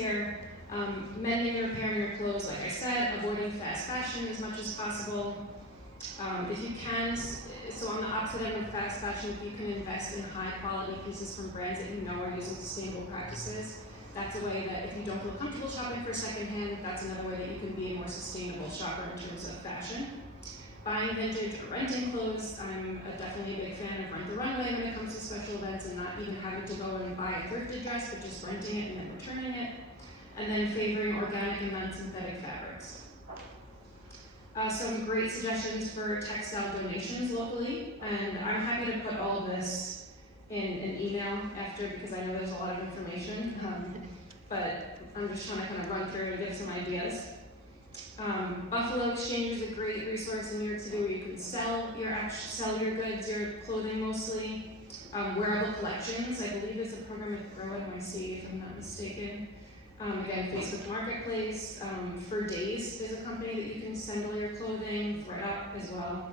here. Mending and repairing your clothes, like I said, avoiding fast fashion as much as possible. If you can, so on the opposite end of fast fashion, if you can invest in high quality pieces from brands that you know are using sustainable practices, that's a way that if you don't feel comfortable shopping for secondhand, that's another way that you can be a more sustainable shopper in terms of fashion. Buying vintage or renting clothes, I'm definitely a big fan of Rent the Runway when it comes to special events and not even having to go and buy a thrifted dress, but just renting it and then returning it. And then favoring organic and non-synthetic fabrics. Some great suggestions for textile donations locally, and I'm happy to put all of this in an email after because I know there's a lot of information, but I'm just trying to kind of run through and give some ideas. Buffalo Exchange is a great resource in New York City where you can sell your goods, your clothing mostly. Wearable Collections, I believe, is a program with NYC, if I'm not mistaken. Again, Facebook Marketplace. For Days is a company that you can send all your clothing, ThredUp as well.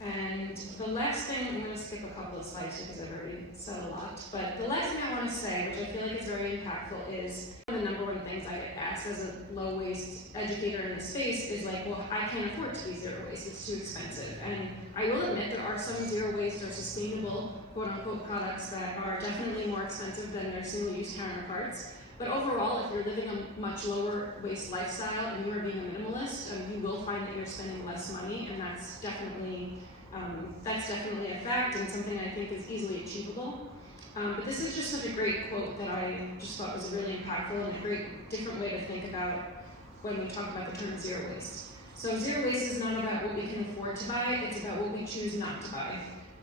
And the last thing, I'm going to skip a couple of slides because I've already said a lot, but the last thing I want to say, which I feel like is very impactful, is one of the number one things I get asked as a low-waste educator in the space is like, well, I can't afford to be zero waste, it's too expensive. And I will admit there are some zero waste or sustainable, quote-unquote, products that are definitely more expensive than their single-use counterparts. But overall, if you're living a much lower waste lifestyle and you are being a minimalist, you will find that you're spending less money, and that's definitely a fact and something I think is easily achievable. But this is just such a great quote that I just thought was really impactful and a great different way to think about when we talk about the term zero waste. So zero waste is not about what we can afford to buy, it's about what we choose not to buy.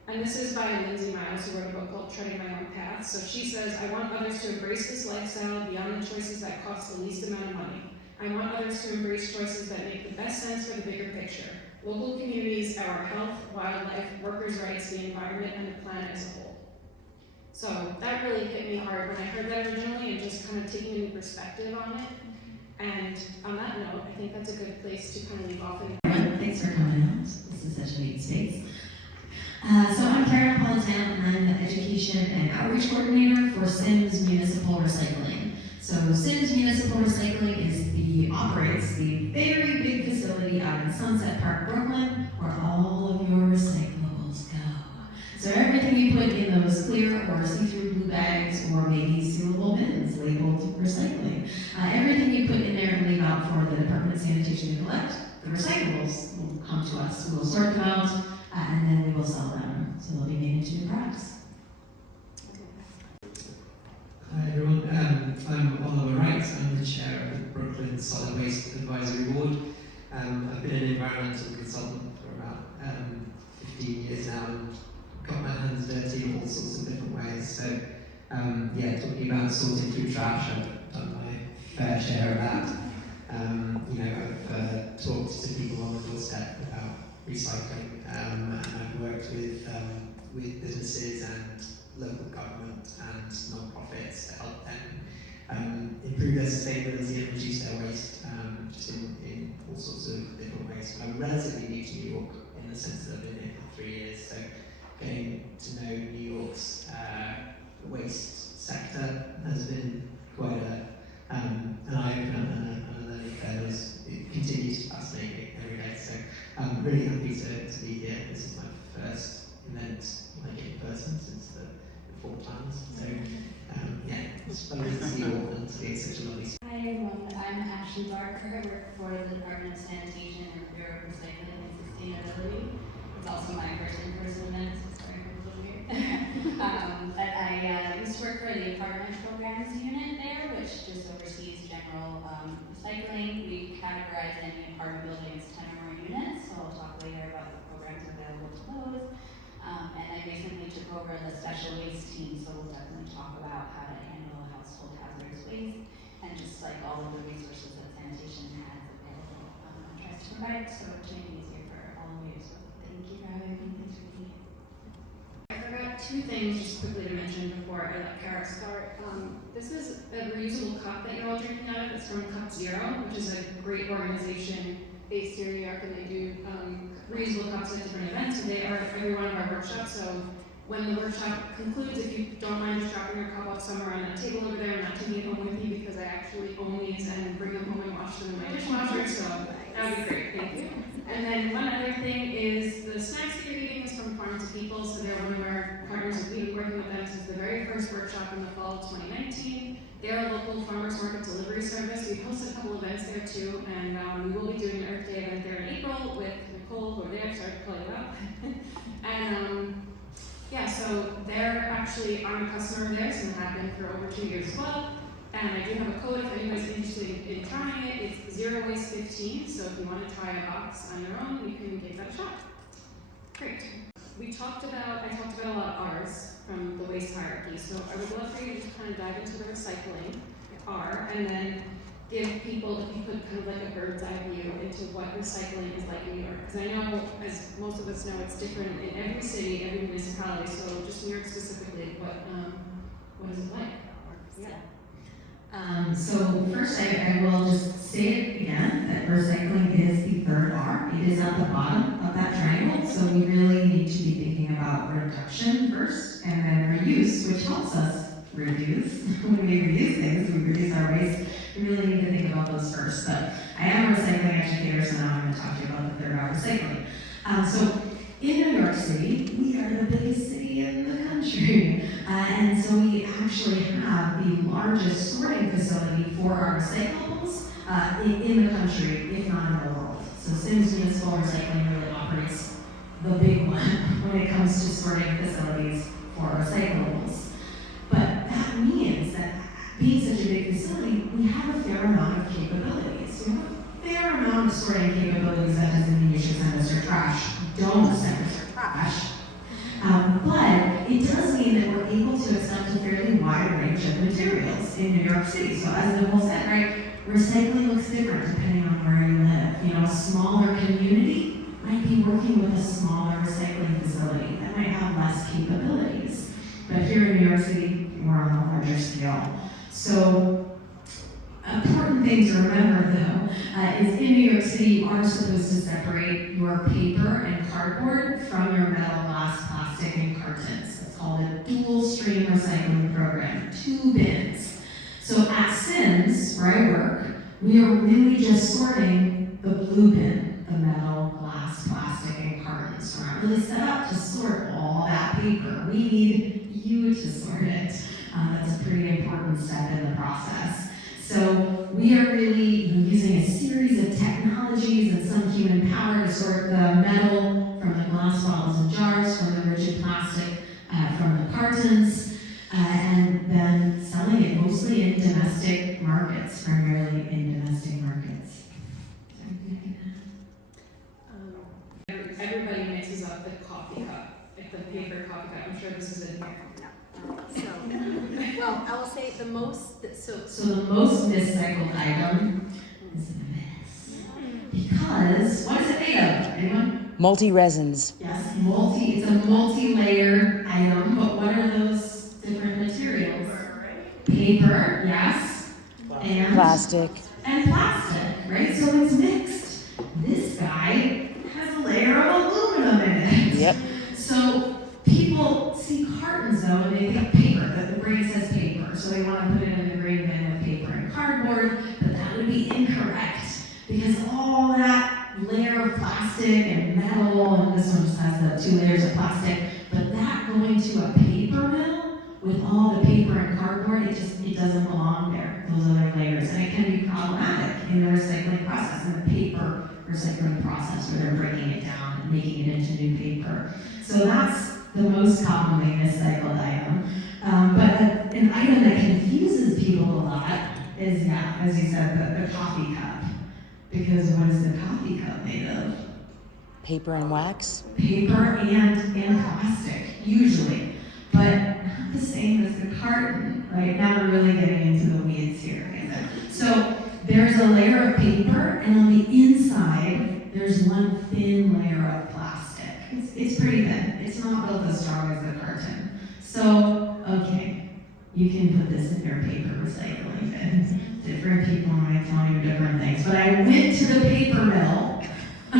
And this is by Lindsay Miles, who wrote a book called Treading My Own Path. So she says, I want others to embrace this lifestyle beyond the choices that cost the least amount of money. I want others to embrace choices that make the best sense for the bigger picture. Local communities, our health, wildlife, workers' rights, the environment, and the planet as a whole. So that really hit me hard when I heard that originally and just kind of taking a new perspective on it. And on that note, I think that's a good place to kind of leave off. Thanks for coming out. This is such a neat space. So I'm Karen Napolitano, and I'm the Education and Outreach Coordinator for Sims Municipal Recycling. So Sims Municipal Recycling operates the very big facility out in Sunset Park, Brooklyn, where all of your recyclables go. So everything you put in those clear or see-through blue bags or maybe sealable bins labeled recycling, everything you put in there and leave out for the Department of Sanitation to collect, the recyclables will come to us. We'll sort them out, and then we will sell them. So they'll be made into new products. Hi everyone, I'm Oliver Wright. I'm the chair of the Brooklyn Solid Waste Advisory Board. I've been an environmental consultant for about 15 years now and got my hands dirty in all sorts of different ways. So talking about sorting through trash, I've done my fair share of that. I've talked to people on the doorstep about recycling, and I've worked with businesses and local government and non-profits to help them improve their sustainability and reduce their waste, just in all sorts of different ways. But I'm relatively new to New York in the sense that I've been here for 3 years, so getting to know New York's waste sector has been quite an eye-opener and a learning curve. It continues to fascinate me every day, so I'm really happy to be here. This is my first event in person since the 4 times. So it's fun to see you all and to be such a lovely space. Hi everyone, I'm Ashley Barker. I work for the Department of Sanitation and Bureau of Recycling and Sustainability. It's also my first in-person event, so sorry for a little weird. But I used to work for the Apartment Programs Unit there, which just oversees general recycling. We categorize any apartment building as 10 or more units, so I'll talk later about the programs available to those. And I recently took over the special waste team, so we'll definitely talk about how to handle household hazardous waste and just like all of the resources that sanitation has available and tries to provide so to make it easier for all of you. So thank you for having me. Thanks for being here. I forgot 2 things just quickly to mention before I let Kara start. This is a reusable cup that you're all drinking out of. It's from Cup Zero, which is a great organization based here in New York, and they do reusable cups at different events, and they are at every one of our workshops. So when the workshop concludes, if you don't mind just dropping your cup off somewhere on that table over there and not taking it home with you them in my dishwasher, so that would be great, thank you. And then one other thing is the snacks that you're eating is from Farm to People, so they're one of our partners. We've been working with them since the very first workshop in the fall of 2019. They're a local farmers market delivery service. We've hosted a couple events there too, and we will be doing an Earth Day event there in April with Nicole over there, sorry to call you out. And yeah, so they're actually, I'm a customer of theirs and have been for over 2 years as well. And I do have a code if anybody's interested in trying it. It's 0 Waste 15, so if you want to try a box on your own, you can give that a shot. Great. I talked about a lot of R's from the waste hierarchy, so I would love for you to just kind of dive into the recycling R, and then give people, if you could, kind of like a bird's eye view into what recycling is like in New York. Because I know, as most of us know, it's different in every city, every municipality, so just New York specifically, what is it like? Yeah. So first I will just say it again, that recycling is the third R. It is at the bottom of that triangle, so we really need to be thinking about reduction first, and then reuse, which helps us reduce. When we reuse things, we reduce our waste. We really need to think about those first. But I am a recycling educator, so now I'm going to talk to you about the third R, recycling. So in New York City, we are the biggest city in the country. And so we actually have the largest sorting facility for our recyclables in the country, if not in the world. So Sims Municipal Recycling really operates the big one when it comes to sorting facilities for recyclables. But that means that being such a big facility, we have a fair amount of capabilities. We have a fair amount of sorting capabilities that doesn't mean you should send us your trash. Don't send us your trash. But it does mean that we're able to accept a fairly wide range of materials in New York City. So as Nicole said, right, recycling looks different depending on where you live. You know, a smaller community might be working with a smaller recycling facility that might have less capabilities. But here in New York City, we're on a larger scale. So important thing to remember though, is in New York City, you are supposed to separate your paper and cardboard from your metal, glass, plastic, and cartons. It's called a dual stream recycling program, 2 bins. So at Sims, where I work, we are really just sorting the blue bin, the metal, glass, plastic, and cartons. We're not really set up to sort all that paper. We need you to sort it. That's a pretty important step in the process. So we are really using a series of technologies and some human power to sort the metal from the glass bottles and jars, from the rigid plastic, from the cartons, and then selling it mostly in domestic markets, primarily in domestic markets. Everybody mixes up the coffee cup, like the paper coffee cup. I'm sure this is in here. Well, I will say the most, So the most miscycled item is a mess. Because, what is it made of? Anyone? Multi-resins. Yes, it's a multi-layer item, but what are those different materials? Paper, yes. And Plastic. And plastic, right? So it's mixed. This guy has a layer of aluminum in it. Yep. So people see cartons though, and they think paper, that the brain says paper, so they want to put it in the green bin with paper and cardboard, but that would be incorrect, because all that layer of plastic and metal, and this one just has the 2 layers of plastic, but that going to a paper mill with all the paper and cardboard, it doesn't belong there, those other layers, and it can be problematic in the recycling process, in the paper recycling process, where they're breaking it down and making it into new paper. So that's the most commonly miscycled item. But an item that confuses people a lot is, yeah, as you said, the coffee cup. Because what is the coffee cup made of? Paper and wax. Paper and plastic, usually. But not the same as the carton, right? Now we're really getting into the weeds here. So there's a layer of paper, and on the inside, there's one thin layer of plastic. It's pretty thin. It's not built as strong as the carton. So, okay, you can put this in your paper recycling bin. Different people might tell you different things. But I went to the paper mill. I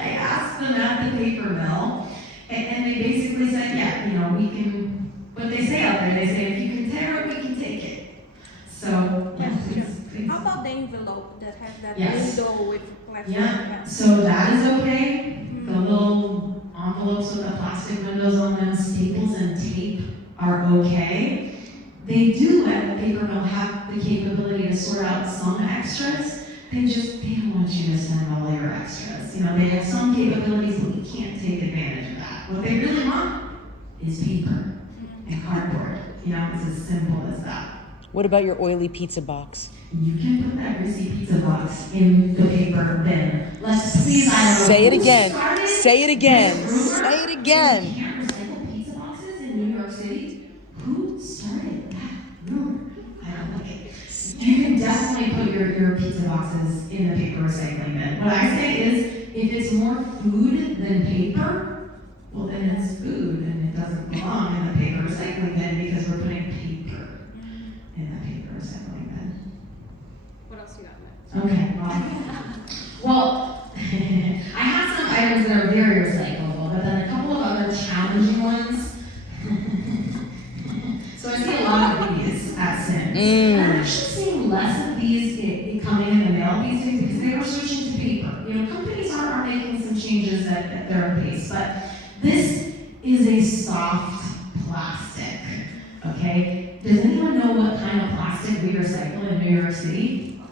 asked them at the paper mill, and they basically said, yeah, we can, what they say out there, they say, if you can tear it, we can take it. So, yeah, about the envelope that has that Yes. window with plastic? Yeah, so that is okay. The little envelopes with the plastic windows on them, staples and tape are okay. They do at the paper mill have the capability to sort out some extras. They don't want you to send all your extras. You know, they have some capabilities, but we can't take advantage of that. What they really want is paper and cardboard. You know, it's as simple as that. What about your oily pizza box? You can put that greasy pizza box in the paper bin. Let's please, I don't know Say it who again. started Say it again. this rumor Say it that again. you can't recycle pizza boxes in New York City. Who started that rumor? I don't like it. You can definitely put your pizza boxes in the paper recycling bin. What I say is, if it's more food than paper, well then it's food and it doesn't belong in the paper recycling bin because we're putting paper in the paper recycling bin. What else you got, Matt? Okay, well, I have some items that are very recyclable, but then a couple of other challenging ones. So I see a lot of these at Sims. I'm actually seeing less of these coming in the mail these days because they are switching to paper. You know, companies are making some changes at their own pace, but this is a soft plastic, okay? Does anyone know what kind of plastic we recycle in New York City?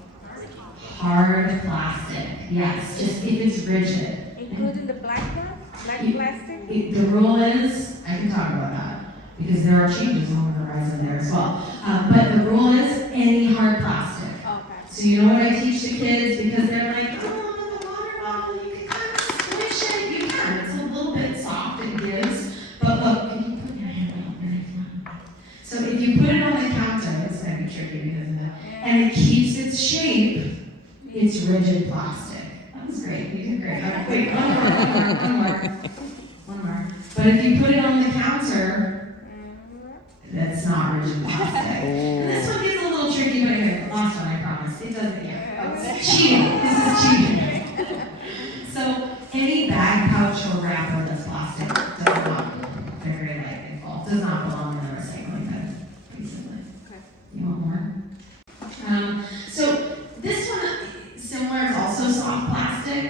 Hard plastic, yes, just if it's rigid. Including the black one? Black You- plastic? The rule is, I can talk about that, because there are changes on the horizon there as well. But the rule is any hard plastic. Okay. So you know what I teach the kids, because they're like, oh, the water bottle, you can kind of squish it. You can, it's a little bit soft, it gives. But look, if you put your hand out very flat. So if you put it on the counter, it's gonna be tricky, isn't it? And it keeps its shape, it's rigid plastic. That was great, you did great. Wait, one more. But if you put it on the counter, that's not rigid plastic. And this one gets a little tricky, but anyway, last one, I promise. It doesn't, It's cheating. This is cheating. So any bag, pouch, or wrapper that's plastic does not, very light fault, does not belong in the recycling bin, basically. Okay. You want more? So this one, similar, it's also soft plastic,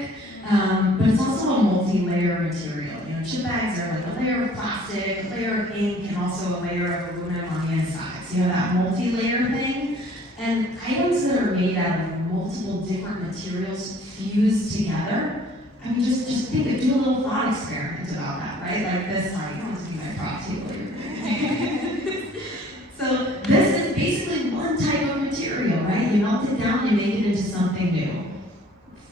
but it's also a multi-layer material. You know, chip bags are like a layer of plastic, a layer of ink, and also a layer of aluminum on the inside. So you have that multi-layer thing. And items that are made out of multiple different materials fused together, I mean, just think of, do a little thought experiment about that, right? Like this, sorry, you don't have to be my prop table. So this is basically one type of material, right? You melt it down, you make it into something new.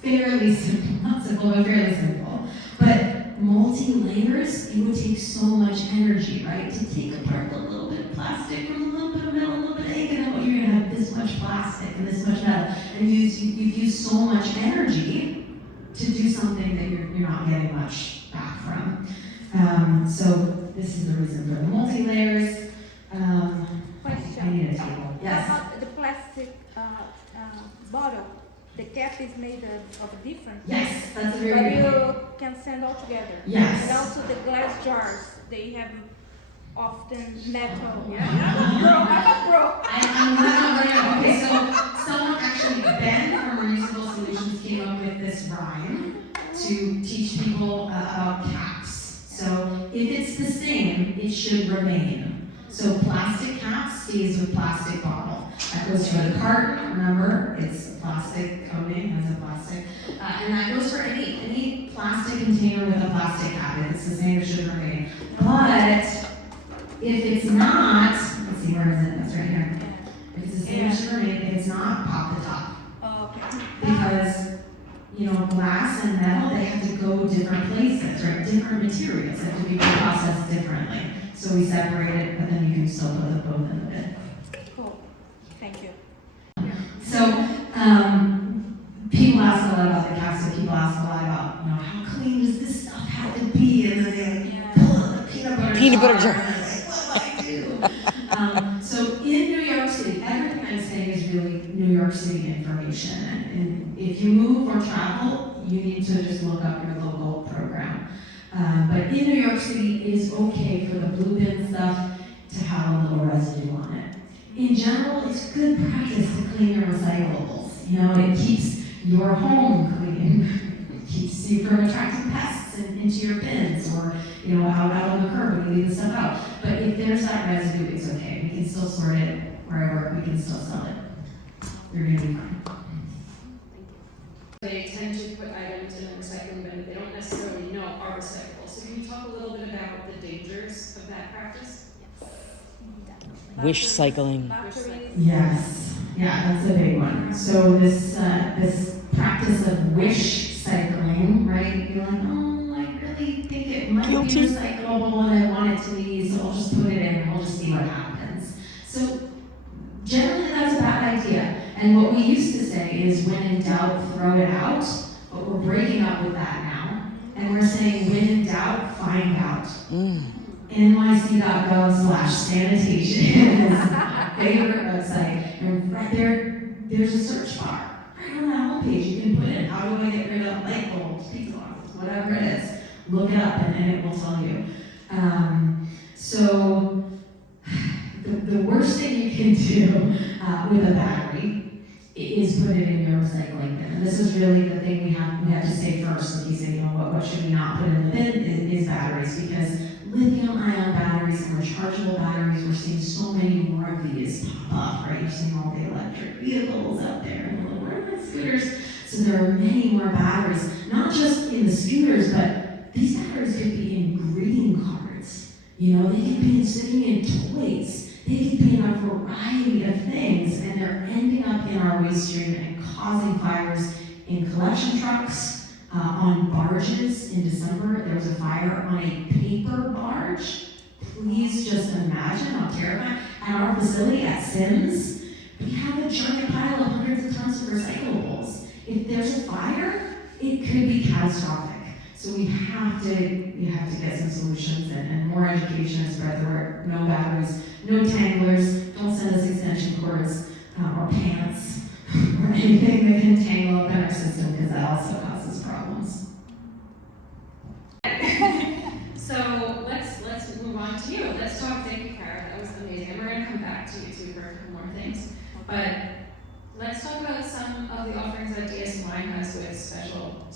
Fairly simple, not simple, but fairly simple. But multi-layers, it would take so much energy, right? To take apart a little bit of plastic from a little bit of metal, a little bit of ink, and then you're gonna have this much plastic and this much metal. And you've used so much energy to do something that you're not getting much back from. So this is the reason for the multi-layers. I need a table. Yes. How about the plastic bottle? The cap is made of different. Yes, that's a But very good point. you can send all together. Yes. And also the glass jars, they have often metal. Yeah. I'm a pro. I'm not. Okay, so someone actually, Ben from Reusable Solutions came up with this rhyme to teach people about caps. So if it's the same, it should remain. So plastic cap stays with plastic bottle. That goes for the carton, remember, it's a plastic coating, has a plastic. And that goes for any plastic container with a plastic cap. If it's the same, it should remain. But if it's not, let's see, where is it? It's right here. If it's the same, it should remain. If it's not, pop the top. Oh, okay. Because, you know, glass and metal, they have to go different places, right? Different materials have to be processed differently. So we separate it, but then you can still put them both in the bin. Cool. Thank you. So, people ask a lot about the caps, and people ask a lot about, you know, how clean does this stuff have to be? And then they pull out the peanut butter jar. And they're like, what do I do? So in New York City, everything I'm saying is really New York City information. And if you move or travel, you need to just look up your local program. But in New York City, it is okay for the blue bin stuff to have a little residue on it. In general, it's good practice to clean your recyclables. You know, it keeps your home clean. It keeps you from attracting pests into your bins or, you know, out on the curb when you leave the stuff out. But if there's that residue, it's okay. We can still sort it wherever, we can still sell it. You're gonna be fine. They tend to put items in a recycling bin that they don't necessarily know are recyclable. So can you talk a little bit about the dangers of that practice? Wish cycling. Batteries. Yes, yeah, that's a big one. So this practice of wish cycling, right? You're like, oh, I really think it might Guilty. be recyclable and I want it to be, so I'll just put it in and we'll just see what happens. So generally that's a bad idea. And what we used to say is when in doubt, throw it out, but we're breaking up with that now. And we're saying when in doubt, find out. NYC.gov/sanitation is my favorite website. And right there's a search bar. Right on that homepage, you can put in, how do I get rid of light bulbs, pizza boxes, whatever it is. Look it up and it will tell you. So the worst thing you can do with a battery is put it in your recycling bin. And this is really the thing we have to say first. Like you say, you know, what should we not put in the bin is batteries, because lithium-ion batteries and rechargeable batteries, we're seeing so many more of these pop up, right? You're seeing all the electric vehicles out there and the little scooters. So there are many more batteries, not just in the scooters, but these batteries could be in greeting cards. You know, they could be sitting in toys. They could be in a variety of things, and they're ending up in our waste stream and causing fires in collection trucks, on barges. In December, there was a fire on a paper barge. Please just imagine how terrifying. At our facility at Sims, we have a giant pile of hundreds of tons of recyclables. If there's a fire, it could be catastrophic. So we have to get some solutions and more education and spread the word. No batteries, no tanglers, don't send us extension cords or pants or anything that can tangle up in our system, because that also causes problems. So let's move on to you. Let's talk. Thank you, Kara. That was amazing. And we're gonna come back to you too for a couple more things. But let's talk about some of the offerings that DSY has with special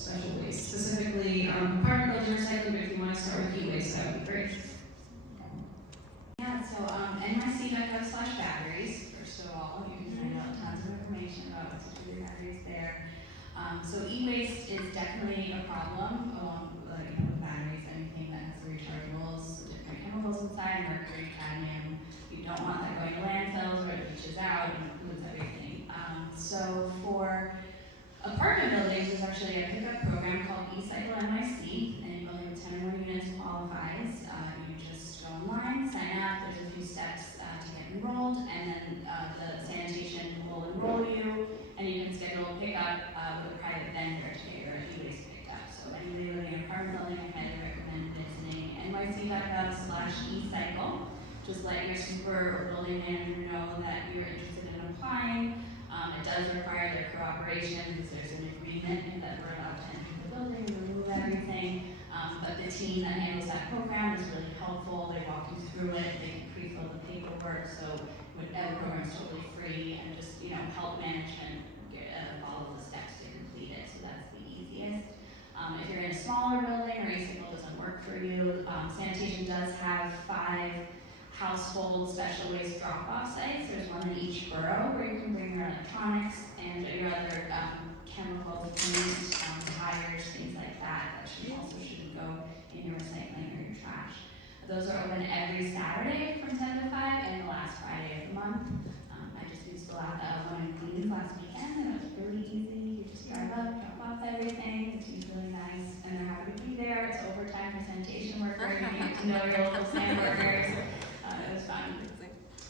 waste, specifically apartment building recycling. But if you want to start with e-waste, that would be great. Yeah, so NYC.gov/batteries. First of all, you can find out tons of information about what's to do with batteries there. So e-waste is definitely a problem along with batteries, anything that has rechargeables, different chemicals inside, mercury, cadmium. You don't want that going to landfills where it leaches out and pollutes everything. So for apartment buildings, there's actually a pickup program called eCycle NYC. Any building with 10 or more units qualifies. You just go online, sign up. There's a few steps to get enrolled, and then the sanitation will enroll you, and you can schedule a pickup with a private vendor to get your e-waste picked up. So anybody living in an apartment building, I highly recommend visiting NYC.gov/eCycle. Just let your super or building manager know that you're interested in applying. It does require their cooperation because there's an agreement that we're allowed to enter the building and remove everything. But the team that handles that program is really helpful. They walk you through it. They can pre-fill the paperwork. So that program is totally free and just, you know, help management follow the steps to complete it. So that's the easiest. If you're in a smaller building or e-cycle doesn't work for you, sanitation does have 5 household special waste drop-off sites. There's one in each borough where you can bring your electronics and your other chemicals, paint, tires, things like that. That shouldn't go in your recycling or your trash. Those are open every Saturday from 10 to 5 and the last Friday of the month. I just used the one in Queens last weekend, and it was really easy. You just drive up, drop off everything. It's really nice, and they're happy to be there. It's overtime for sanitation workers. You get to know your local sand workers. It was fun.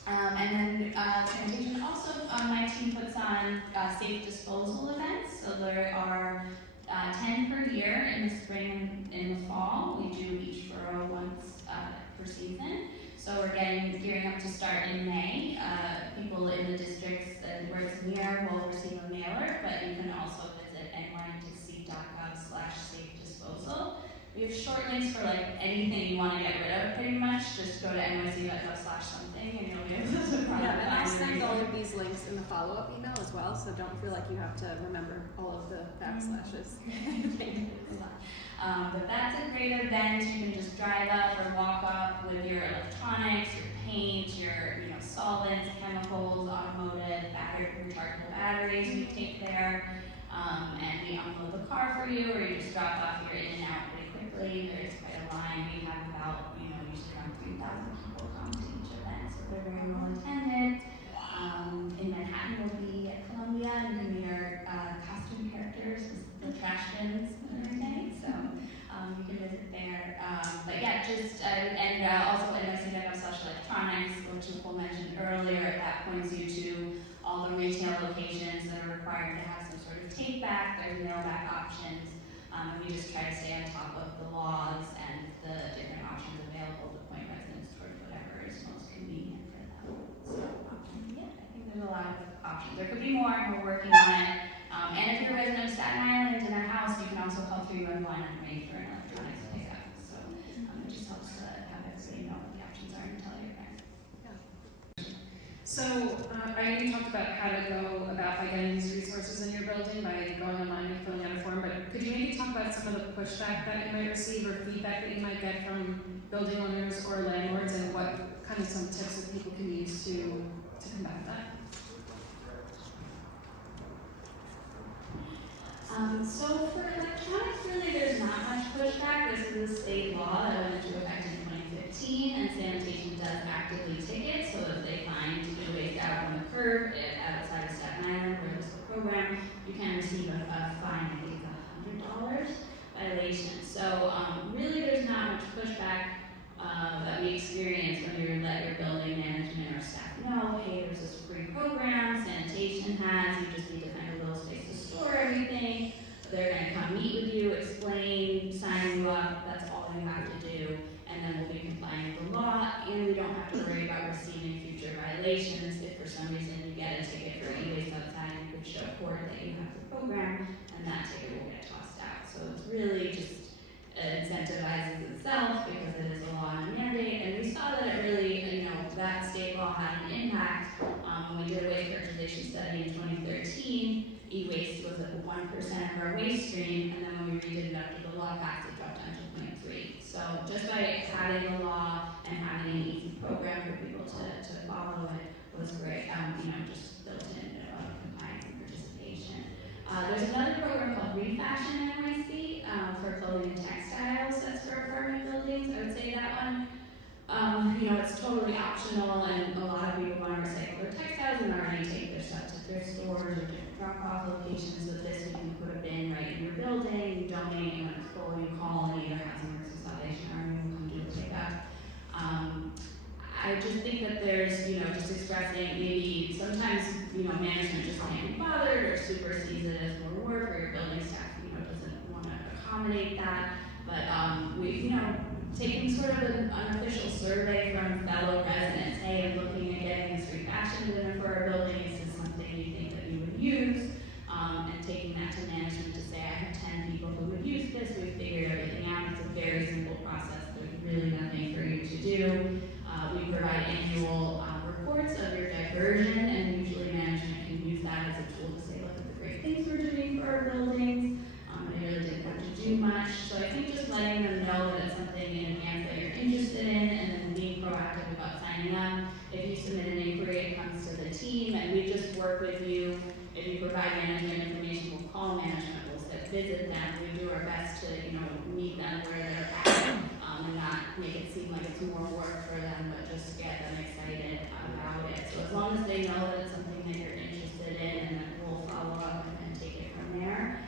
And then sanitation also, my team puts on safe disposal events. So there are 10 per year in the spring and in the fall. We do each borough once per season. So we're gearing up to start in May. People in the districts where it's near will receive a mailer, but you can also visit nyc.gov/safe disposal. We have short links for like anything you want to get rid of, pretty much. Just go to nyc.gov/something and you'll be able to find Yeah, the nice thing it. would be these links in the follow-up email as well, so don't feel like you have to remember all of the backslashes. But that's a great event. You can just drive up or walk up with your electronics, your paint, your solvents, chemicals, automotive, rechargeable batteries we take there, and we unload the car for you, or you just drop off your in and out pretty quickly. There's quite a line. We have about usually around 3,000 people come to each event, so they're very well attended. In Manhattan, we'll be at Columbia, and you can meet our costume characters, the trash bins and everything. So you can visit there. But yeah, and also NYC have social electronics, which Nicole mentioned earlier. That points you to all the retail locations that are required to have some sort of take back. There's mail back options, and we just try to stay on top of the laws and the different options available to point residents towards whatever is most convenient for them. So yeah, I think there's a lot of options. There could be more, and we're working on it. And if you're a resident of Staten Island and in a house, you can also call 311 and arrange for an electronics pickup. So it just helps to have everybody know what the options are and tell your friends. So I know you talked about how to go about by getting these resources in your building by going online and filling out a form, but could you maybe talk about some of the pushback that you might receive or feedback that you might get from building owners or landlords, and what kind of some tips that people can use to combat that? So for electronics, really there's not much pushback. This is a state law that went into effect in 2015, and Sanitation does actively ticket, so if they find you waste out on the curb outside of Staten Island where there's the program, you can receive a fine, I think $100 violation. So really there's not much pushback that we experience when you let your building management or staff know, hey, there's this free program Sanitation has, you just need to find a little space to store everything. They're going to come meet with you, explain, sign you up, that's all you have to do, and then we'll be complying with the law, and we don't have to worry about receiving future violations. If for some reason you get a ticket for e-waste outside, you could show court that you have the program, and that ticket will get tossed out. So it's really just incentivizes itself because it is a law and a mandate, and we saw that it really, that state law had an impact. When we did a waste prioritization study in 2013, e-waste was at 1% of our waste stream, and then when we redid it after the law passed, it dropped down to 0.3. So just by having a law and having an easy program for people to follow it was great. Just built in compliance and participation. There's another program called Refashion NYC for clothing and textiles. That's for apartment buildings. I would say that one. It's totally optional, and a lot of people want to recycle their textiles and already take their stuff to thrift stores or different drop-off locations. With this, you can put a bin right in your building, you donate, and when it's full, you call and either Housing Works or Salvation Army will come do the pickup. I just think that there's, just expressing maybe sometimes, management just can't be bothered or super sees it as more work, or your building staff, doesn't want to accommodate that. But we, taking sort of an unofficial survey from fellow residents, hey, I'm looking at getting this refashion dinner for our building, is this something you think that you would use? And taking that to management to say, I have 10 people who would use this, we've figured everything out, it's a very simple process, there's really nothing for you to do. We provide annual reports of your diversion, and usually management can use that as a tool to say, look at the great things we're doing for our buildings. I really didn't have to do much, so I think just letting them know that it's something in advance that you're interested in, and then being proactive about signing up. If you submit an inquiry, it comes to the team, and we just work with you. If you provide management information, we'll call management, we'll visit them, we do our best to, meet them where they're at, and not make it seem like it's more work for them, but just get them excited about it. So as long as they know that it's something that you're interested in, and then we'll follow up and take it from there.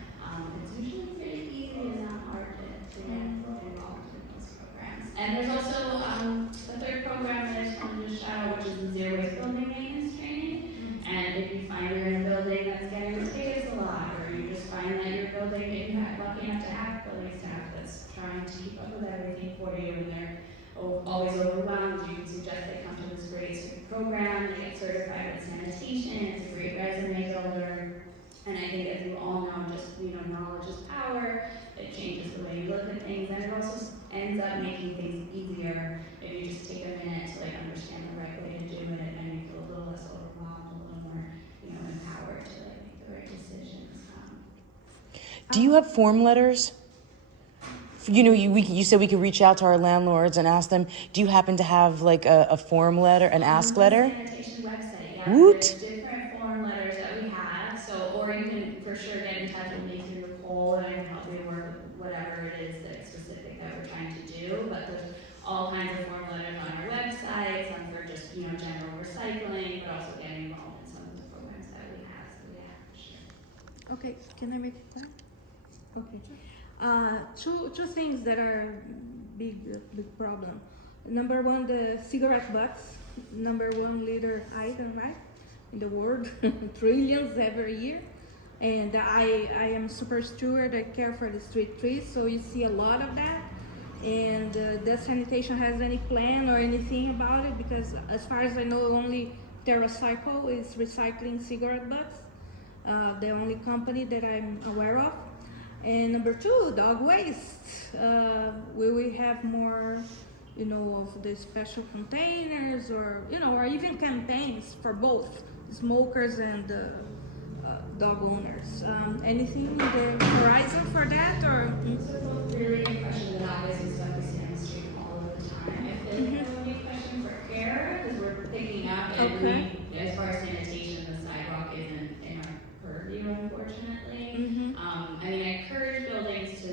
It's usually pretty easy and not hard to get involved in those programs. And there's also the third program that I just wanted to shout out, which is the Zero Waste Building Maintenance Training. And if you find you're in a building that's getting tickets a lot, or you just find that your building, maybe you're lucky enough to have building staff that's trying to keep up with everything for you, and they're always overwhelmed, you can suggest they come to this great program, they get certified with Sanitation, it's a great resume builder. And I think, as you all know, just, knowledge is power. It changes the way you look at things, and it also ends up making things easier if you just take a minute to understand the right way to do it, and you feel a little less overwhelmed, a little Do you have form letters? You know, you said we could reach out to our landlords and ask them. Do you happen to have like a form letter, an ask letter? Sanitation website, yeah. Woot. There's different form letters that we have, so, or you can for sure get in touch with me through the poll and I can help you work with whatever it is that's specific that we're trying to do, but there's all kinds of form letters on our website, some for just, you know, general recycling, but also getting involved in some of the programs that we have, so yeah, for sure. Okay, can I make it clear? Okay. Two things that are big problem. Number one, the cigarette butts, number 1 liter item, right? In the world, trillions every year. And I am super steward, I care for the street trees, so you see a lot of that. And does sanitation has any plan or anything about it? Because as far as I know, only TerraCycle is recycling cigarette butts, the only company that I'm aware of. And number 2, dog waste. Will we have more, you know, of the special containers, or, you know, or even campaigns for both smokers and dog owners? Anything in the horizon for that, or? So it's a really good question. The dog waste stuff we see on the street all of the time. I feel like that would be a question for Kara, because we're picking up and Okay. we, as far as sanitation, the sidewalk isn't in our purview, unfortunately. I mean, I encourage buildings to,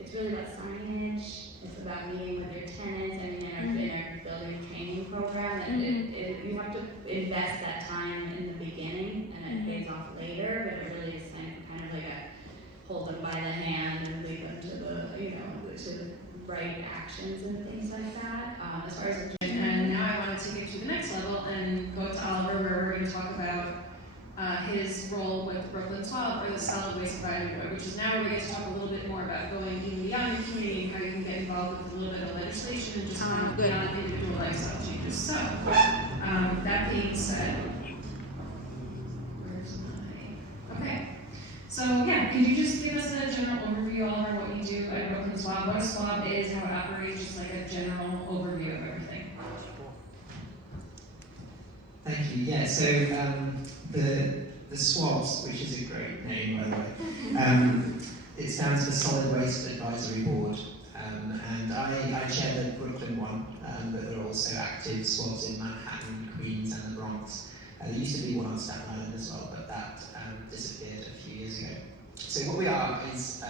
it's really about signage, it's about meeting with their tenants. I mean, in our building training program, and you have to invest that time in the beginning, and it pays off later, but it really is kind of like a hold them by the hand and lead them to the, you know, to the right actions and things like that. As far as And now I want to take it to the next level and go to Oliver, where we're going to talk about his role with Brooklyn Solid, or the Solid Waste Advisory Board, which is now where we get to talk a little bit more about going even beyond your community and how you can get involved with a little bit of legislation and just kind of beyond individual lifestyle changes. So, that being said, where's my, okay. So yeah, could you just give us a general overview, Oliver, what you do at Brooklyn Swab, what a swab is, how it operates, just like a general overview of everything? Thank you. Yeah, so the SWABs, which is a great name by the way, it stands for Solid Waste Advisory Board, and I chair the Brooklyn one, but there are also active SWABs in Manhattan, Queens, and the Bronx. There used to be one on Staten Island as well, but that disappeared a few years ago. So what we are is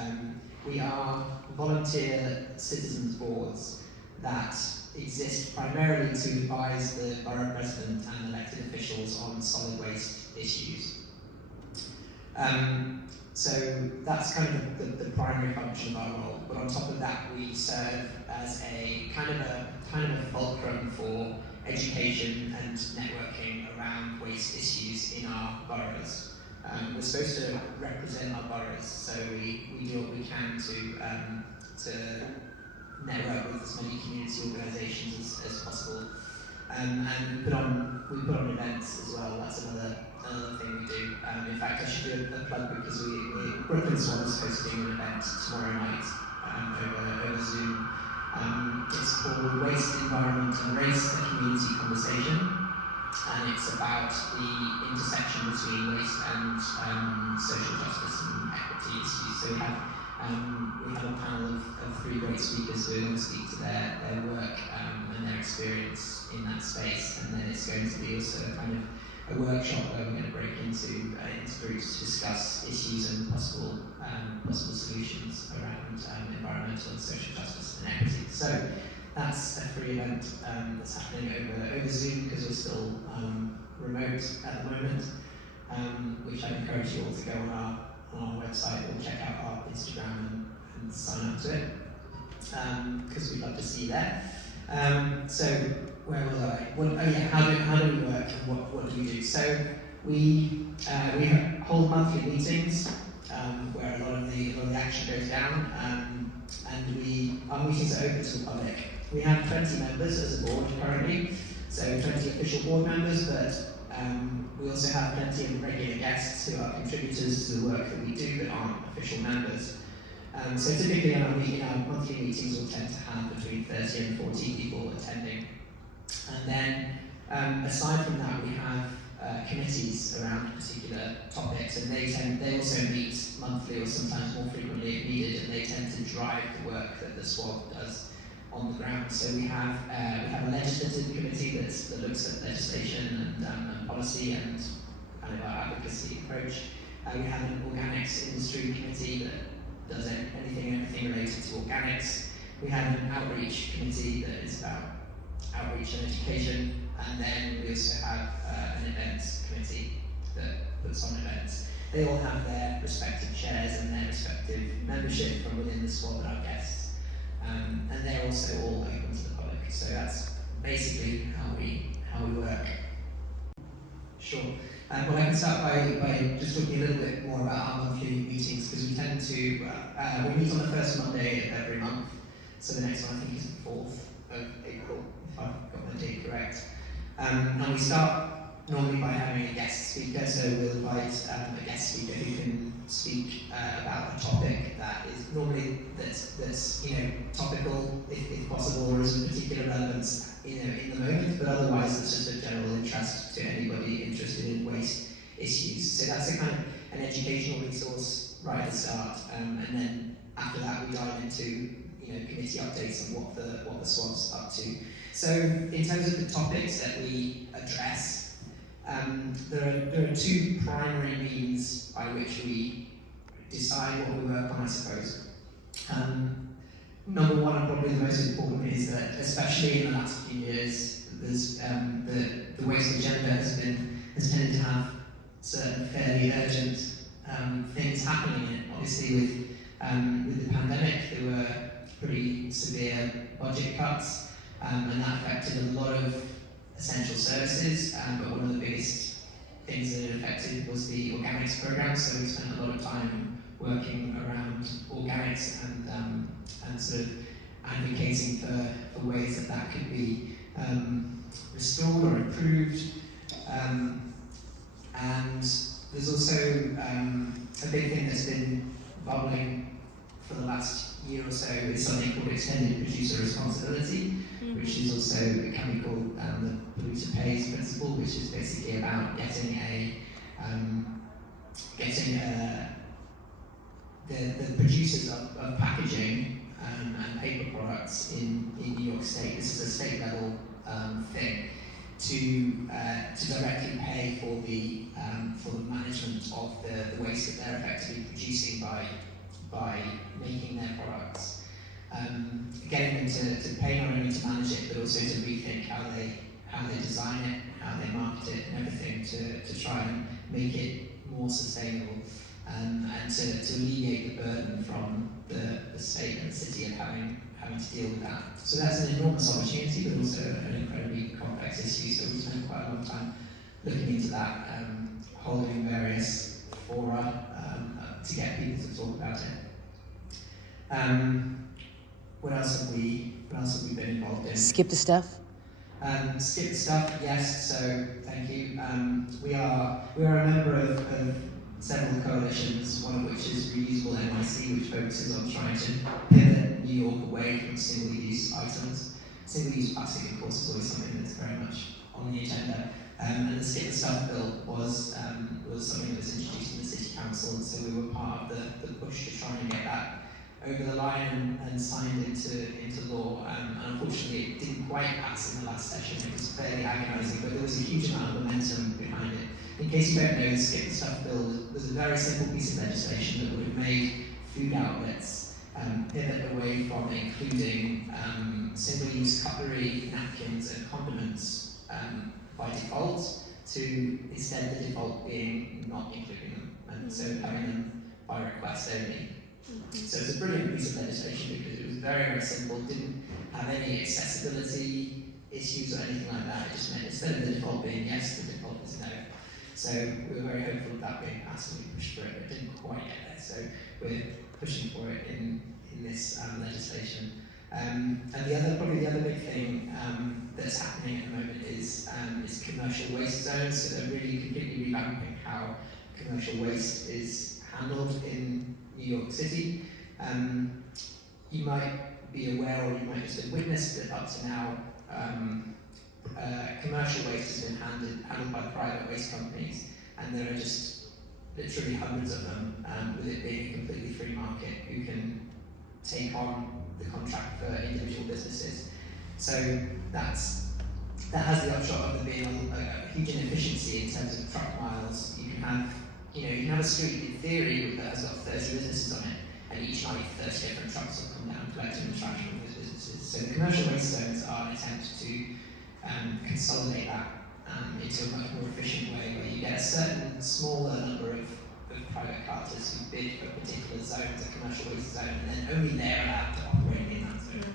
we are volunteer citizens boards that exist primarily to advise the borough president and elected officials on solid waste issues. So that's kind of the primary function of our role. But on top of that, we serve as a kind of a fulcrum for education and networking around waste issues in our boroughs. We're supposed to represent our boroughs, so we do what we can to network with as many community organisations as possible. And we put on events as well. That's another thing we do. In fact, I should do a plug because Brooklyn Swab is hosting an event tomorrow night over Zoom. It's called Waste, Environment and Race, a Community Conversation. And it's about the intersection between waste and social justice and equity issues. So we have a panel of 3 great speakers who are going to speak to their work and their experience in that space. And then it's going to be also a kind of a workshop where we're going to break into groups to discuss issues and possible solutions around environmental and social justice and equity. So that's a free event that's happening over Zoom because we're still remote at the moment, which I encourage you all to go on our website or check out our Instagram and sign up to it because we'd love to see you there. So where was I? How do we work and what do we do? So we hold monthly meetings where a lot of the action goes down, and our meetings are open to the public. We have 20 members as a board currently, so 20 official board members, but we also have plenty of regular guests who are contributors to the work that we do but aren't official members. So typically in our monthly meetings we'll tend to have between 30 and 40 people attending. And then aside from that we have committees around particular topics, and they also meet monthly or sometimes more frequently if needed, and they tend to drive the work that the SWAB does on the ground. So we have a legislative committee that looks at legislation and policy and kind of our advocacy approach. We have an organics industry committee that does anything and everything related to organics. We have an outreach committee that is about outreach and education, and then we also have an events committee that puts on events. They all have their respective chairs and their respective membership from within the SWAB and our guests, and they're also all open to the public. So that's basically how we work. Sure. Well, I can start by just talking a little bit more about our monthly meetings, because we tend to we meet on the first Monday of every month. So the next one I think is the 4th of April, if I've got my date correct. And we start normally by having a guest speaker, so we'll invite a guest speaker who can speak about a topic that is normally that's topical if possible, or is of particular relevance in the moment, but otherwise it's just of general interest to anybody interested in waste issues. So that's a kind of an educational resource right at the start, and then after that we dive into committee updates on what the SWAB's up to. So in terms of the topics that we address, there are two primary means by which we decide what we work on, I suppose. Number one, and probably the most important, is that especially in the last few years, there's the waste agenda has tended to have certain fairly urgent things happening. Obviously, with the pandemic, there were pretty severe budget cuts, and that affected a lot of essential services. But one of the biggest things that it affected was the organics program. So we spent a lot of time working around organics and sort of advocating for ways that could be restored or improved. And there's also a big thing that's been bubbling for the last year or so is something called extended producer responsibility, which is also can be called the polluter pays principle, which is basically about getting the producers of packaging and paper products in New York State. This is a state level thing to directly pay for the management of the waste that they're effectively producing by making their products. Getting them to pay not only to manage it, but also to rethink how they design it, how they market it, and everything to try and make it more sustainable, and to alleviate the burden from the state and the city of having to deal with that. So that's an enormous opportunity, but also an incredibly complex issue. So we spent quite a long time looking into that, holding various fora to get people to talk about it. What else have we been involved in? Skip the stuff. Skip the stuff, yes. So thank you. We are a member of several coalitions, one of which is Reusable NYC, which focuses on trying to pivot New York away from single-use items. Single-use plastic, of course, is always something that's very much on the agenda. And the Skip the Stuff bill was something that was introduced in the City Council, and so we were part of the push to try and get that over the line and signed into law. And unfortunately, it didn't quite pass in the last session. It was fairly agonising, but there was a huge amount of momentum behind it. In case you don't know, the Skip the Stuff bill was a very simple piece of legislation that would have made food outlets pivot away from including single-use cutlery, napkins, and condiments by default, to instead the default being not including them, and so having them by request only. So it's a brilliant piece of legislation because it was very, very simple, didn't have any accessibility issues or anything like that. It just meant instead of the default being yes, the default is no. So we were very hopeful of that being passed, and we pushed for it, but it didn't quite get there. So we're pushing for it in this legislation. And probably the other big thing that's happening at the moment is commercial waste zones. So they're really completely revamping how commercial waste is handled in New York City. You might be aware, or you might just have witnessed that up to now, commercial waste has been handled by private waste companies, and there are just literally hundreds of them, with it being a completely free market who can take on the contract for individual businesses. So that has the upshot of there being a huge inefficiency in terms of truck miles. You can have a street in theory that has got 30 businesses on it, and each night 30 different trucks will come down collecting the trash from those businesses. So the commercial waste zones are an attempt to consolidate that into a much more efficient way, where you get a certain smaller number of private carters who bid for a particular zone as a commercial waste zone, and then only they're allowed to operate in that zone.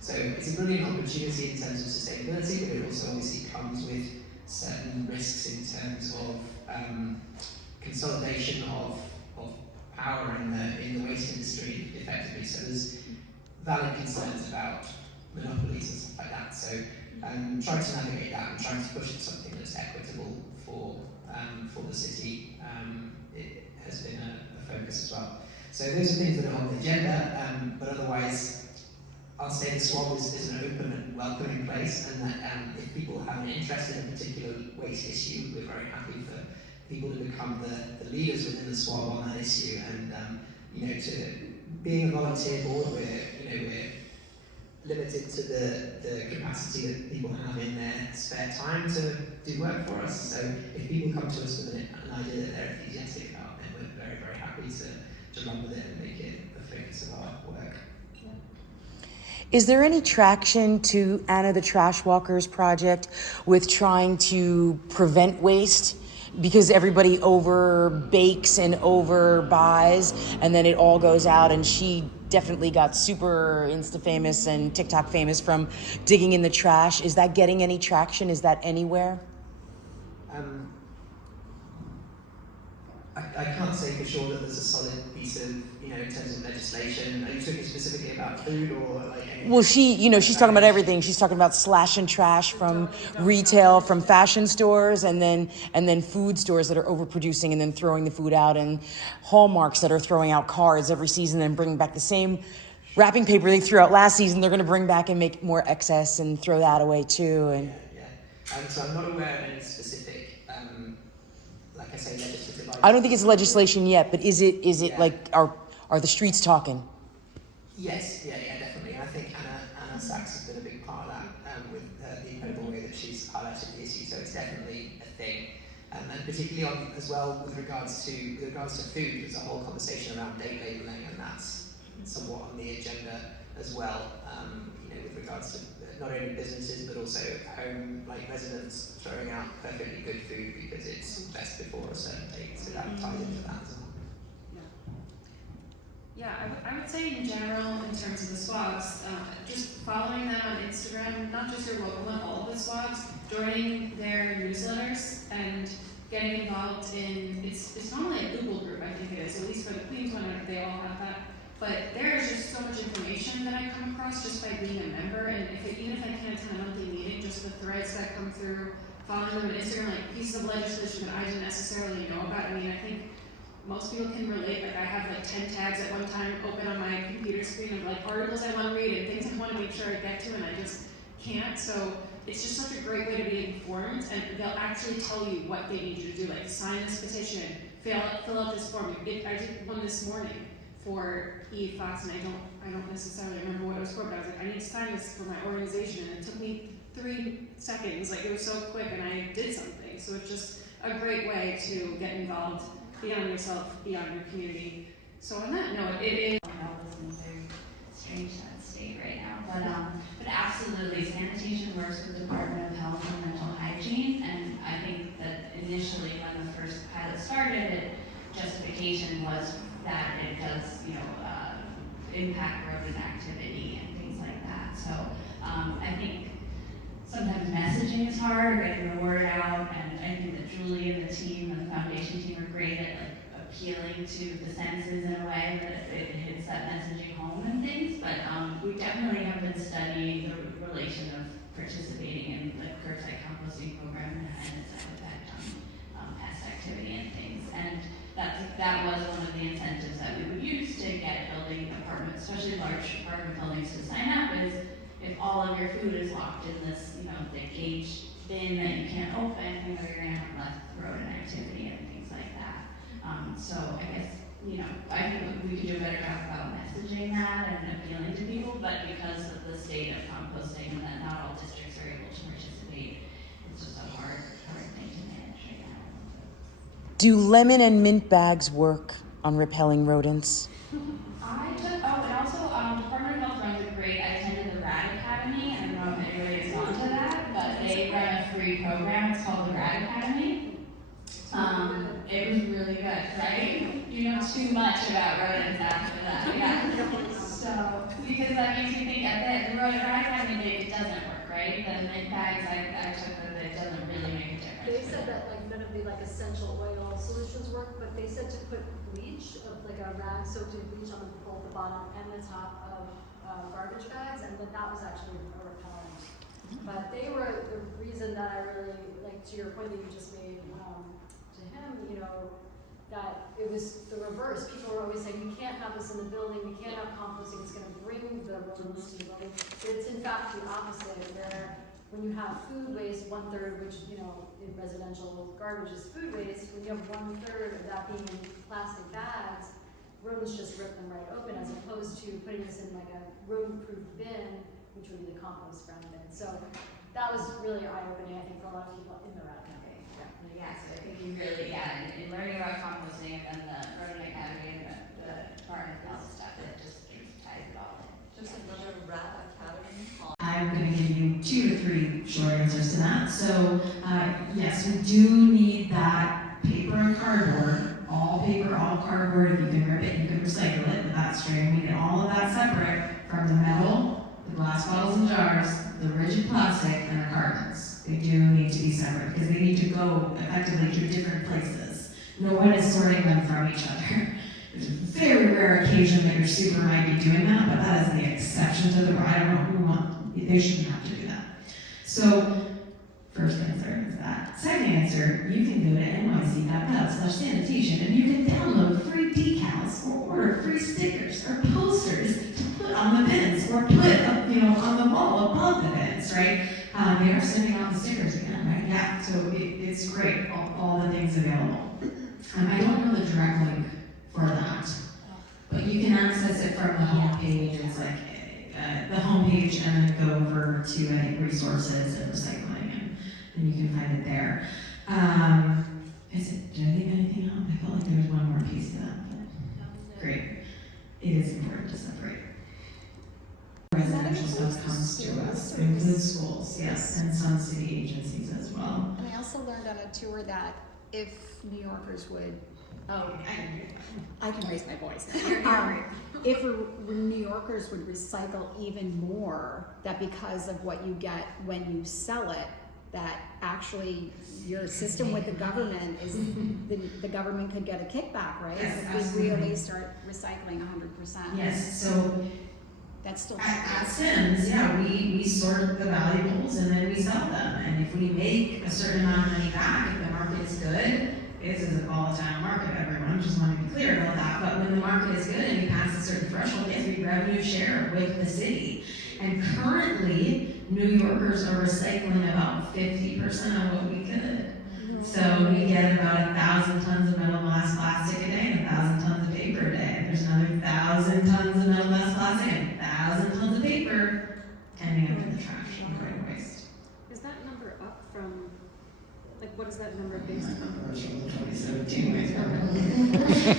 So it's a brilliant opportunity in terms of sustainability, but it also obviously comes with certain risks in terms of consolidation of power in the waste industry effectively. So there's valid concerns about monopolies and stuff like that. So trying to navigate that and trying to push something that's equitable for the city, it has been a focus as well. So those are things that are on the agenda, but otherwise I'll say the swab is an open and welcoming place, and that if people have an interest in a particular waste issue, we're very happy for people to become the leaders within the swab on that issue. And to being a volunteer board, we're limited to the capacity that people have in their spare time to do work for us. So if people come to us with an idea that they're enthusiastic about, then we're very, very happy to run with it and make it the focus of our work. Is there any traction to Anna the Trash Walkers project with trying to prevent waste? Because everybody over bakes and over buys, and then it all goes out, and she definitely got super Insta famous and TikTok famous from digging in the trash. Is that getting any traction? Is that anywhere? I can't say for sure that there's a solid piece of, in terms of legislation. Are you talking specifically about food or like anything? Well, she's talking about everything. She's talking about slashing trash from retail, from fashion stores, and then food stores that are overproducing and then throwing the food out, and Hallmarks that are throwing out cards every season and bringing back the same wrapping paper they threw out last season. They're going to bring back and make more excess and throw that away too. And so I'm not aware of any specific, like I say, legislative. I don't think it's legislation yet, but is it like are the streets talking? Yes, definitely. I think Anna Sachs has been a big part of that with the incredible way that she's highlighted the issue. So it's definitely a thing, and particularly as well with regards to food. There's a whole conversation around date labelling, and that's somewhat on the agenda as well. With regards to not only businesses but also home residents throwing out perfectly good food because it's best before a certain date. So that ties into that as well. Yeah, I would say in general, in terms of the swabs, just following them on Instagram, not just your local one, all of the swabs, joining their newsletters and getting involved in, it's normally a Google group, I think it is, at least for the Queens one, they all have that. But there is just so much information that I come across just by being a member, and even if I can't attend a monthly meeting, just the threads that come through, following them on Instagram, like pieces of legislation that I didn't necessarily know about. I mean, I think most people can relate. Like I have 10 tabs at one time open on my computer screen of articles I want to read and things I want to make sure I get to, and I just can't. So it's just such a great way to be informed, and they'll actually tell you what they need you to do, like sign this petition, fill out this form. I did one this morning for E. Fox, and I don't necessarily remember what it was for, but I was like, I need to sign this for my organization, and it took me 3 seconds. It was so quick, and I did something. So it's just a great way to get involved beyond yourself, beyond your community. So on that note, it is. This is a strange state right now, but absolutely, sanitation works with the Department of Health and Mental Hygiene, and I think that initially when the first pilot started, justification was that it does, impact rodent activity and things like that. So I think sometimes messaging is hard, or getting the word out, and I think that Julie and the team and the foundation team are great at appealing to the senses in a way that it hits that messaging home and things. But we definitely have been studying the relation of participating in the curbside composting program and its effect on pest activity and things. And that was one of the incentives that we would use to get building apartments, especially large apartment buildings, to sign up. if all of your food is locked in this, you know, the cage bin that you can't open, you know, you're gonna have less rodent activity and things like that. So I guess, you know, I think we could do a better job about messaging that and appealing to people, but because of the state of composting and that not all districts are able to participate, it's just a hard thing to manage right now. Do lemon and mint bags work on repelling rodents? And also, Department of Health runs a great, I attended the RAD Academy, I don't know if anybody has gone to that, but they run a free program, it's called the RAD Academy. It was really good, right? You know too much about rodents after that, yeah. So, because that makes me think at the RAD Academy, it doesn't work, right? The mint bags, I took that it doesn't really make a difference. They said that like none of the like essential oil solutions work, but they said to put bleach, like a rag soaked in bleach on both the bottom and the top of garbage bags, and then that was actually a repellent. But they were the reason that I really, like to your point that you just made to him, you know, that it was the reverse. People were always saying, you can't have this in the building, we can't have composting, it's going to bring the rodents to the building. But it's in fact the opposite, where when you have food waste, 1/3, which, you know, in residential garbage is food waste, when you have 1/3 of that being in plastic bags, rodents just rip them right open, as opposed to putting this in like a rodent-proof bin, which would be the compost ground bin. So that was really eye-opening, I think, for a lot of people in the RAD Academy. Yeah, so I think you really, in learning about composting and then the Rodent Academy and the Department of Health stuff, it just ties it all in. Just another RAD Academy. I'm going to give you 2 to 3 short answers to that. So, yes, we do need that paper and cardboard, all paper, all cardboard. If you can rip it, you can recycle it with that string. We need all of that separate from the metal, the glass bottles and jars, the rigid plastic, and the cartons. They do need to be separate because they need to go effectively to different places. No one is sorting them from each other. There's a very rare occasion that your super might be doing that, but that is the exception to the rule. I don't know who they shouldn't have to do that. So, first answer is that. Second answer, you can go to NYC.gov/sanitation and you can download free decals or order free stickers or posters to put on the bins or put up, on the wall above the bins, right? They are sending out the stickers again, right? Yeah, so it's great, all the things available. I don't know the direct link for that, but you can access it from the homepage. It's like the homepage and then go over to resources and recycling, and you can find it there. Did I leave anything out? I felt like there was one more piece to that. But great. It is important to separate. Residential stuff comes to us. It includes schools, yes, and some city agencies as well. And I also learned on a tour that if New Yorkers would, I can raise my voice. If New Yorkers would recycle even more, that because of what you get when you sell it, that actually your system with the government is the government could get a kickback, right? Yes, if absolutely. we really start recycling 100%. Yes, so That's still at Sims, we sort the valuables and then we sell them. And if we make a certain amount of money back, if the market is good, this is a volatile market, everyone, just want to be clear about that. But when the market is good and we pass a certain threshold, yes, we revenue share with the city. And currently, New Yorkers are recycling about 50% of what we could. So we get about 1,000 tons of metal, glass, plastic a day and 1,000 tons of paper a day. There's another 1,000 tons of metal, glass, plastic and 1,000 tons of paper ending up in the trash and going to waste. Is that number up from, like, what is that number based on? 2017 waste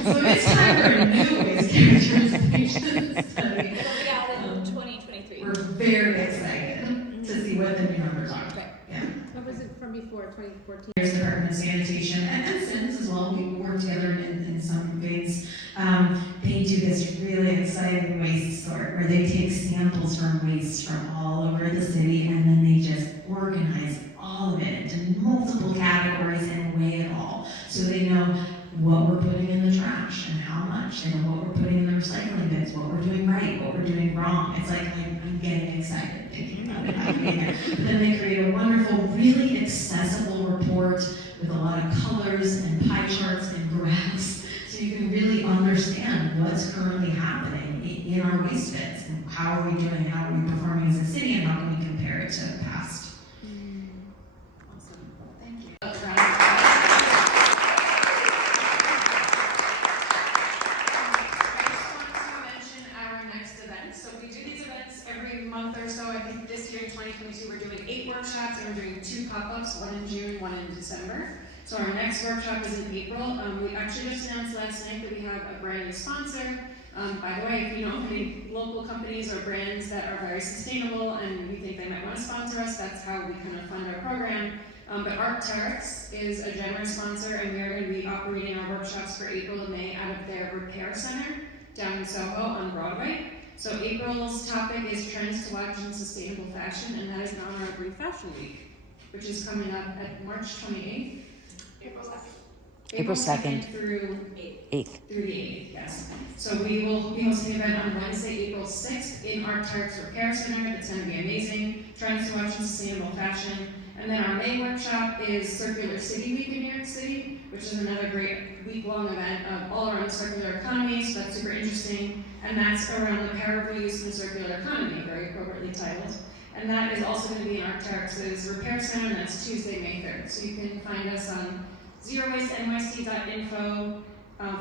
So it's time for a new waste characterization study. We'll be out in 2023. We're very excited to see what the new numbers are. Yeah. What was it from before, 2014? There's the Department of Sanitation and Sims as well. We work together in some ways. They do this really exciting waste sort where they take samples from waste from all over the city and then they just organize all of it into multiple categories and weigh it all. So they know what we're putting in the trash and how much. They know what we're putting in the recycling bins, what we're doing right, what we're doing wrong. It's like I'm getting excited thinking about it happening there. But then they create a wonderful, really accessible report with a lot of colors and pie charts and graphs, so you can really understand what's currently happening in our waste bins and how are we doing, how are we performing as a city, and how can we compare it to past? Awesome, thank you. So we do these events every month or so. I think this year in 2022 we're doing 8 workshops and we're doing 2 pop-ups, one in June, one in December. So our next workshop is in April. We actually just announced last night that we have a brand new sponsor. By the way, if you know of any local companies or brands that are very sustainable and you think they might want to sponsor us, that's how we kind of fund our program. But Arc'teryx is a generous sponsor, and we are going to be operating our workshops for April and May out of their repair center down in Soho on Broadway. So April's topic is trends to watch in sustainable fashion, and that is in honor of Green Fashion Week, which is coming up at March 28th. April 2nd through 8th. Through the 8th, yes. So we will be hosting an event on Wednesday, April 6th in Arc'teryx Repair Center. It's going to be amazing. Trends to watch in sustainable fashion. And then our May workshop is Circular City Week in New York City, which is another great week-long event all around the circular economy, so that's super interesting. And that's around the power of reuse in the circular economy, very appropriately titled. And that is also going to be in Arc'teryx's Repair Center, and that's Tuesday, May 3rd. So you can find us on zerowastenyc.info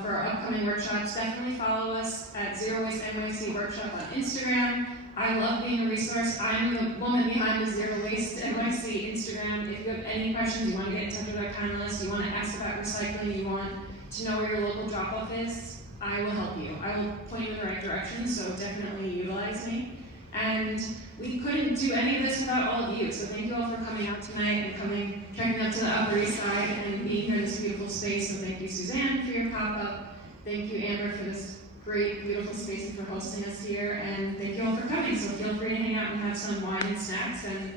for our upcoming workshops. Definitely follow us at Zero Waste NYC Workshop on Instagram. I love being a resource. I'm the woman behind the Zero Waste NYC Instagram. If you have any questions, you want to get in touch with our panelists, you want to ask about recycling, you want to know where your local drop-off is, I will help you. I will point you in the right direction, so definitely utilize me. And we couldn't do any of this without all of you, so thank you all for coming out tonight and checking up to the Upper East Side and being here in this beautiful space. So thank you, Suzanne, for your pop-up. Thank you, Amber, for this great, beautiful space and for hosting us here. And thank you all for coming. So feel free to hang out and have some wine and snacks. And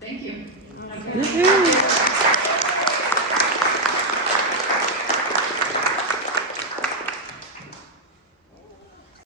thank you. Have a good night.